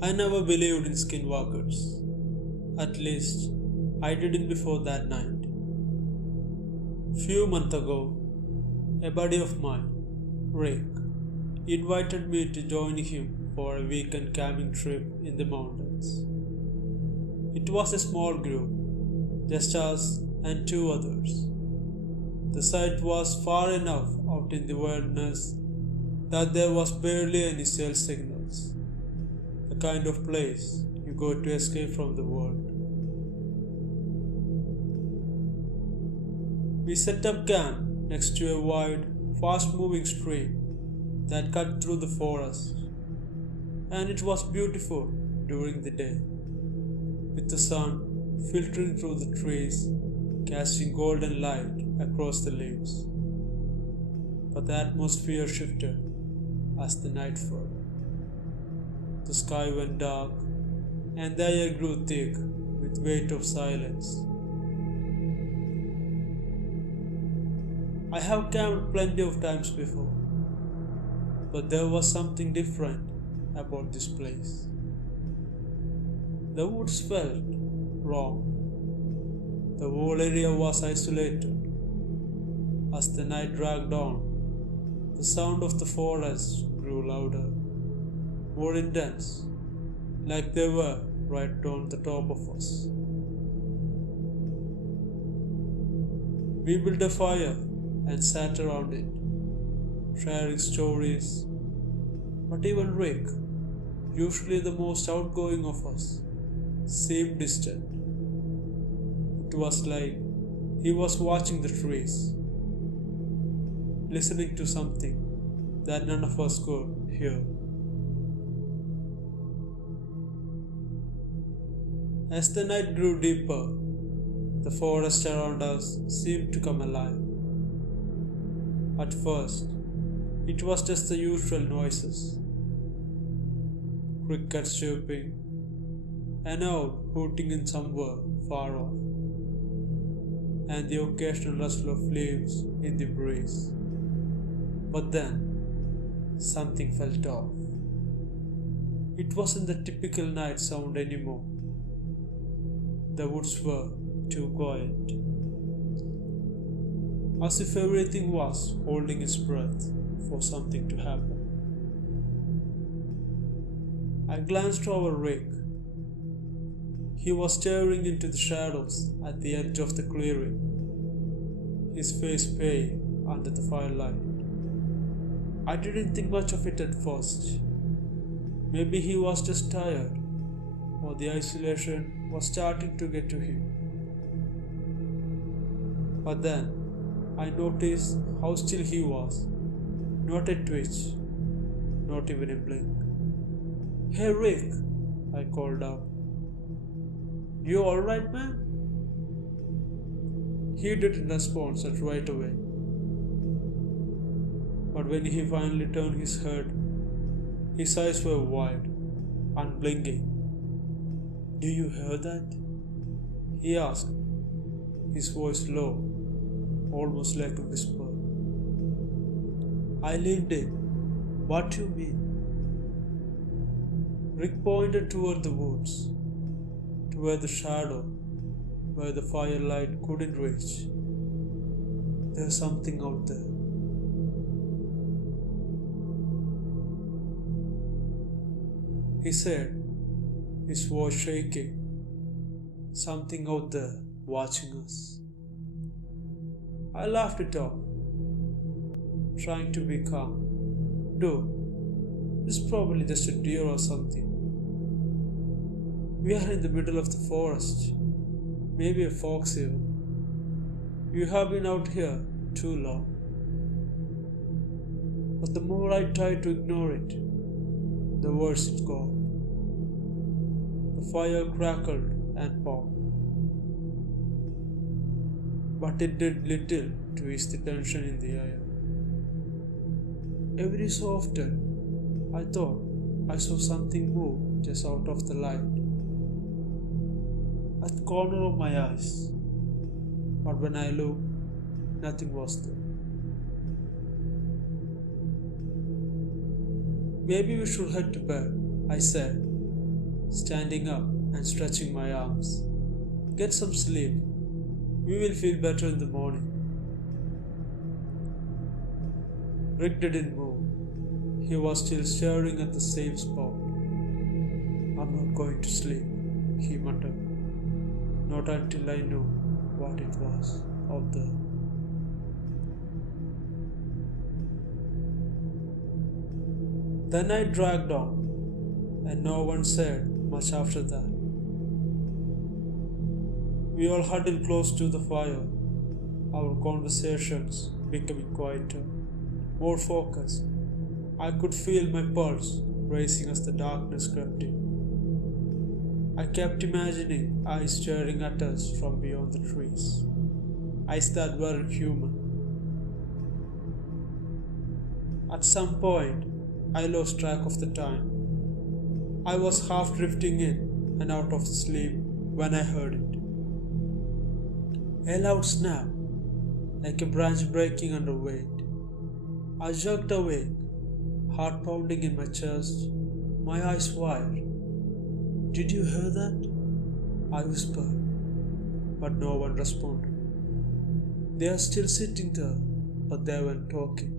I never believed in skinwalkers. At least, I didn't before that night. Few months ago, a buddy of mine, Rick, invited me to join him for a weekend camping trip in the mountains. It was a small group, just us and two others. The site was far enough out in the wilderness that there was barely any cell signals, the kind of place you go to escape from the world. We set up camp next to a wide, fast-moving stream that cut through the forest, and it was beautiful during the day, with the sun filtering through the trees, casting golden light across the leaves. But the atmosphere shifted as the night fell. The sky went dark, and the air grew thick with weight of silence. I have camped plenty of times before, but there was something different about this place. The woods felt wrong. The whole area was isolated. As the night dragged on, the sound of the forest grew louder, more intense, like they were right on the top of us. We built a fire and sat around it, sharing stories. But even Rick, usually the most outgoing of us, seemed distant. It was like he was watching the trees, listening to something that none of us could hear. As the night grew deeper, the forest around us seemed to come alive. At first, it was just the usual noises. Crickets chirping, an owl hooting in somewhere far off, and the occasional rustle of leaves in the breeze. But then, something felt off. It wasn't the typical night sound anymore. The woods were too quiet, as if everything was holding its breath for something to happen. I glanced over Rick. He was staring into the shadows at the edge of the clearing, his face pale under the firelight. I didn't think much of it at first. Maybe he was just tired, or the isolation was starting to get to him. But then, I noticed how still he was. Not a twitch, not even a blink. "Hey Rick," I called out. "You alright, man?" He didn't respond right away. But when he finally turned his head, his eyes were wide, unblinking. "Do you hear that?" he asked, his voice low, almost like a whisper. I leaned in. "What do you mean?" Rick pointed toward the woods, toward the shadow, where the firelight couldn't reach. "There's something out there." He said, his voice shaking. "Something out there watching us." I laughed it off, trying to be calm. "Dude, it's probably just a deer or something. We are in the middle of the forest. Maybe a fox even. You have been out here too long." But the more I tried to ignore it, the worse it got. The fire crackled and popped, but it did little to ease the tension in the air. Every so often, I thought I saw something move just out of the light, at the corner of my eyes, but when I looked, nothing was there. "Maybe we should head to bed," I said, standing up and stretching my arms. Get some sleep. We will feel better in the morning. Rick didn't move. He was still staring at the same spot. I'm not going to sleep, he muttered. Not until I know what it was out there. The night dragged on, and no one said much after that. We all huddled close to the fire, our conversations becoming quieter, more focused. I could feel my pulse racing as the darkness crept in. I kept imagining eyes staring at us from beyond the trees, eyes that weren't human. At some point, I lost track of the time. I was half drifting in and out of sleep when I heard it. A loud snap, like a branch breaking under weight. I jerked awake, heart pounding in my chest, my eyes wide. Did you hear that? I whispered, but no one responded. They are still sitting there, but they weren't talking.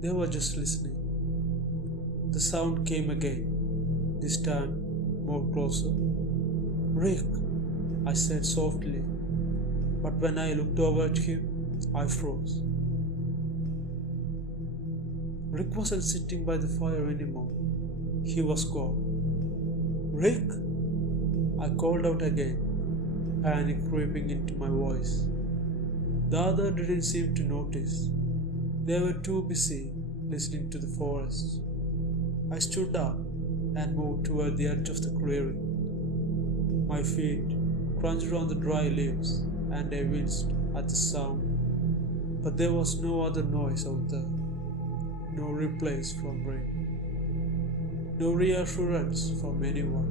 They were just listening. The sound came again, this time more closer. Rick, I said softly, but when I looked over at him, I froze. Rick wasn't sitting by the fire anymore. He was gone. Rick! I called out again, panic creeping into my voice. The other didn't seem to notice. They were too busy listening to the forest. I stood up and moved toward the edge of the clearing. My feet crunched on the dry leaves and I winced at the sound. But there was no other noise out there. No replies from rain. No reassurance from anyone.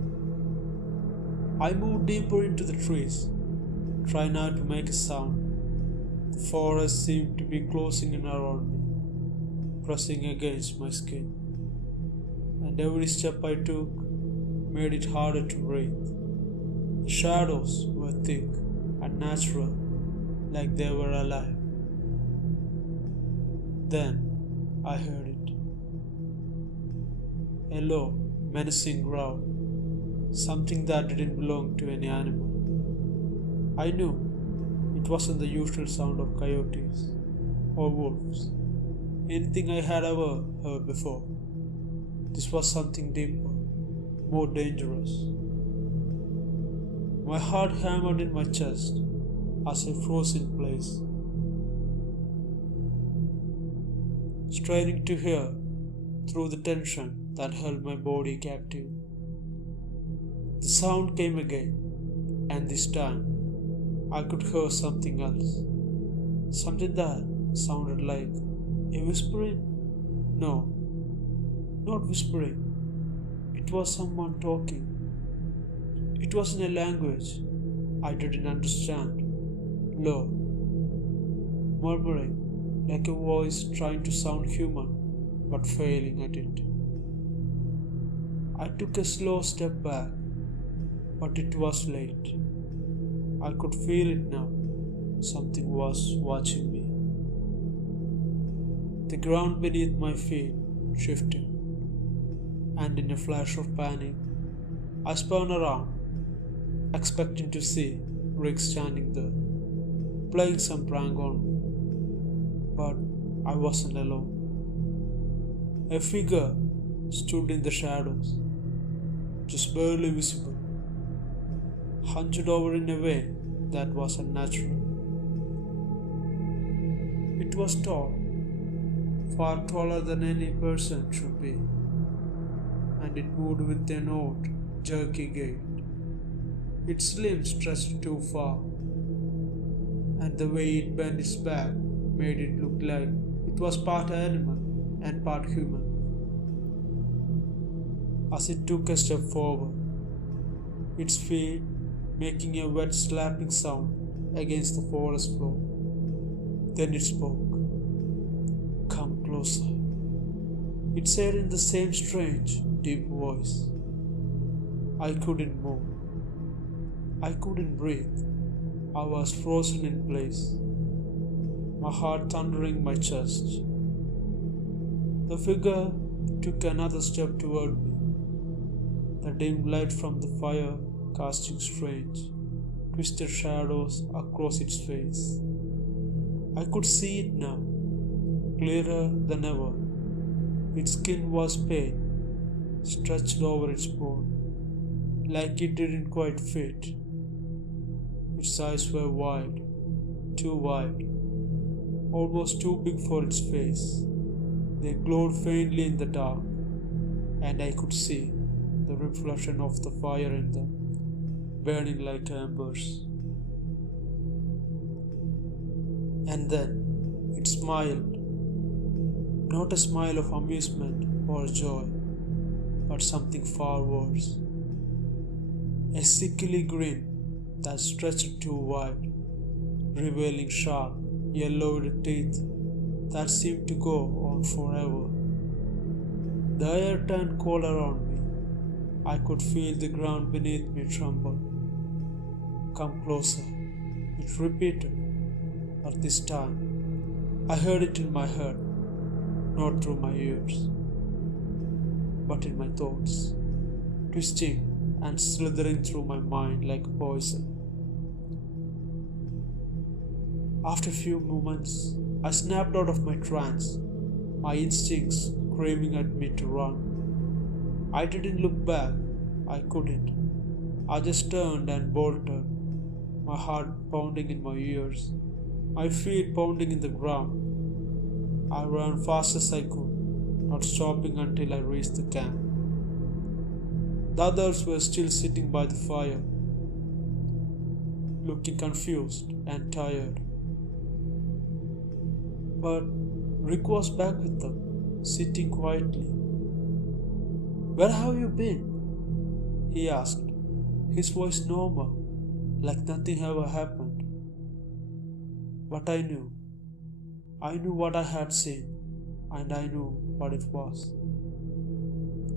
I moved deeper into the trees, trying not to make a sound. The forest seemed to be closing in around me, pressing against my skin. And every step I took made it harder to breathe. The shadows were thick and natural, like they were alive. Then I heard it. A low, menacing growl, something that didn't belong to any animal. I knew it wasn't the usual sound of coyotes or wolves, anything I had ever heard before. This was something deeper, more dangerous. My heart hammered in my chest as I froze in place, straining to hear through the tension that held my body captive. The sound came again, and this time I could hear something else. Something that sounded like a whispering? No, not whispering. It was someone talking. It was in a language I didn't understand. Low, murmuring, like a voice trying to sound human but failing at it. I took a slow step back, but it was late. I could feel it now. Something was watching me. The ground beneath my feet shifted, and in a flash of panic, I spun around, expecting to see Rick standing there, playing some prank on me. But I wasn't alone. A figure stood in the shadows, just barely visible, hunched over in a way that was unnatural. It was tall, far taller than any person should be, and it moved with an odd, jerky gait. Its limbs stretched too far, and the way it bent its back made it look like it was part animal and part human. As it took a step forward, its feet making a wet slapping sound against the forest floor. Then it spoke. "Come closer," it said in the same strange, deep voice. I couldn't move. I couldn't breathe. I was frozen in place, my heart thundering my chest. The figure took another step toward me, the dim light from the fire casting strange, twisted shadows across its face. I could see it now, clearer than ever. Its skin was pale, stretched over its bone, like it didn't quite fit. Its eyes were wide, too wide, almost too big for its face. They glowed faintly in the dark, and I could see the reflection of the fire in them, burning like embers. And then it smiled, not a smile of amusement or joy, but something far worse. A sickly grin that stretched too wide, revealing sharp, yellowed teeth that seemed to go on forever. The air turned cold around me. I could feel the ground beneath me tremble. Come closer, it repeated, but this time I heard it in my head, not through my ears, but in my thoughts, twisting and slithering through my mind like poison. After a few moments, I snapped out of my trance, my instincts screaming at me to run. I didn't look back, I couldn't. I just turned and bolted, my heart pounding in my ears, my feet pounding in the ground. I ran fast as I could, not stopping until I reached the camp. The others were still sitting by the fire, looking confused and tired. But Rick was back with them, sitting quietly. "Where have you been?" he asked, his voice normal, like nothing ever happened. But I knew. I knew what I had seen, and I knew what it was.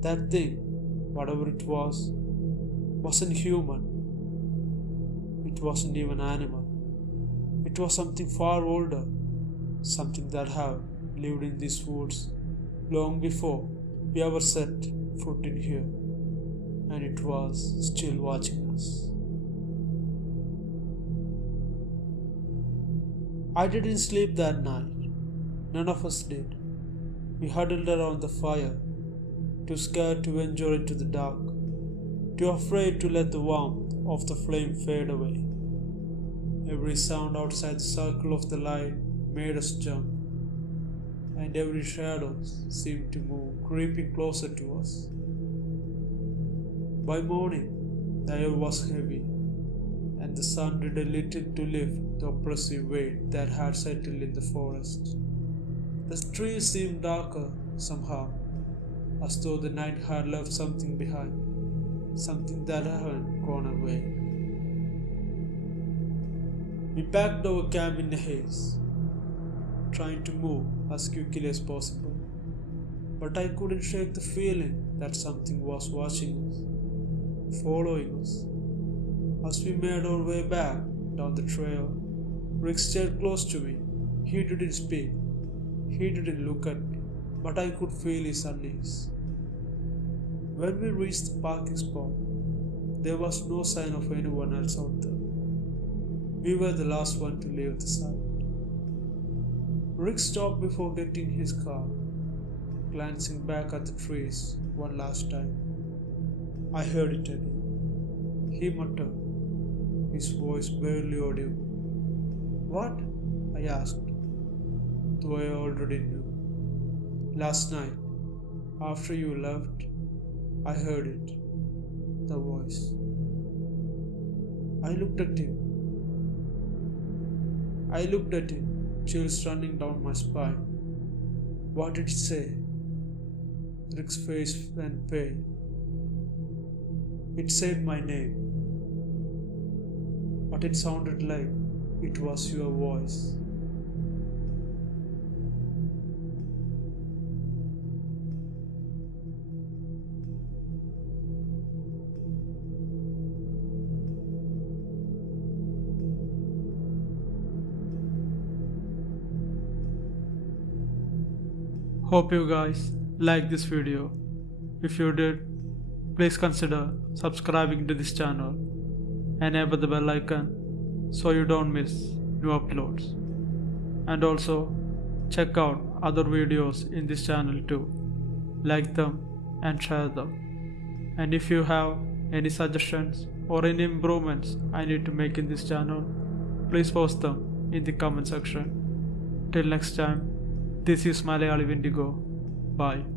That thing, whatever it was, wasn't human. It wasn't even animal. It was something far older, something that had lived in these woods long before we ever set foot in here, and it was still watching us. I didn't sleep that night. None of us did. We huddled around the fire, too scared to venture into the dark, too afraid to let the warmth of the flame fade away. Every sound outside the circle of the light made us jump, and every shadow seemed to move, creeping closer to us. By morning, the air was heavy, and the sun did a little to lift the oppressive weight that had settled in the forest. The trees seemed darker somehow, as though the night had left something behind, something that hadn't gone away. We packed our camp in a haste, trying to move as quickly as possible, but I couldn't shake the feeling that something was watching us, following us. As we made our way back down the trail, Rick stayed close to me. He didn't speak, he didn't look at me, but I could feel his unease. When we reached the parking spot, there was no sign of anyone else out there. We were the last one to leave the site. Rick stopped before getting his car, glancing back at the trees one last time. I heard it again. He muttered, his voice barely audible. "What?" I asked, though I already knew. "Last night, after you left, I heard it, the voice." I looked at him. Chills running down my spine. What did it say? Rick's face went pale. It said my name, but it sounded like it was your voice. Hope you guys like this video. If you did, please consider subscribing to this channel. Enable the bell icon so you don't miss new uploads. And also check out other videos in this channel too. Like them and share them. And if you have any suggestions or any improvements I need to make in this channel, please post them in the comment section. Till next time, this is Malayali Wendigo. Bye.